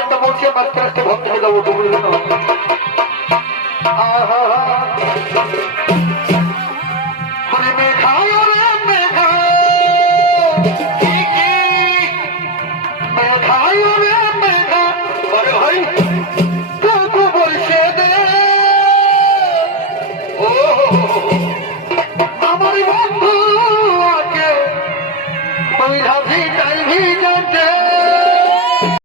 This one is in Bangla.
পর্যন্ত বলছি মাত্র একটা ভক্ত হয়ে যাবো তো বুঝলেন মেঘায় রে মেঘা মেঘায় রে মেঘা ভাই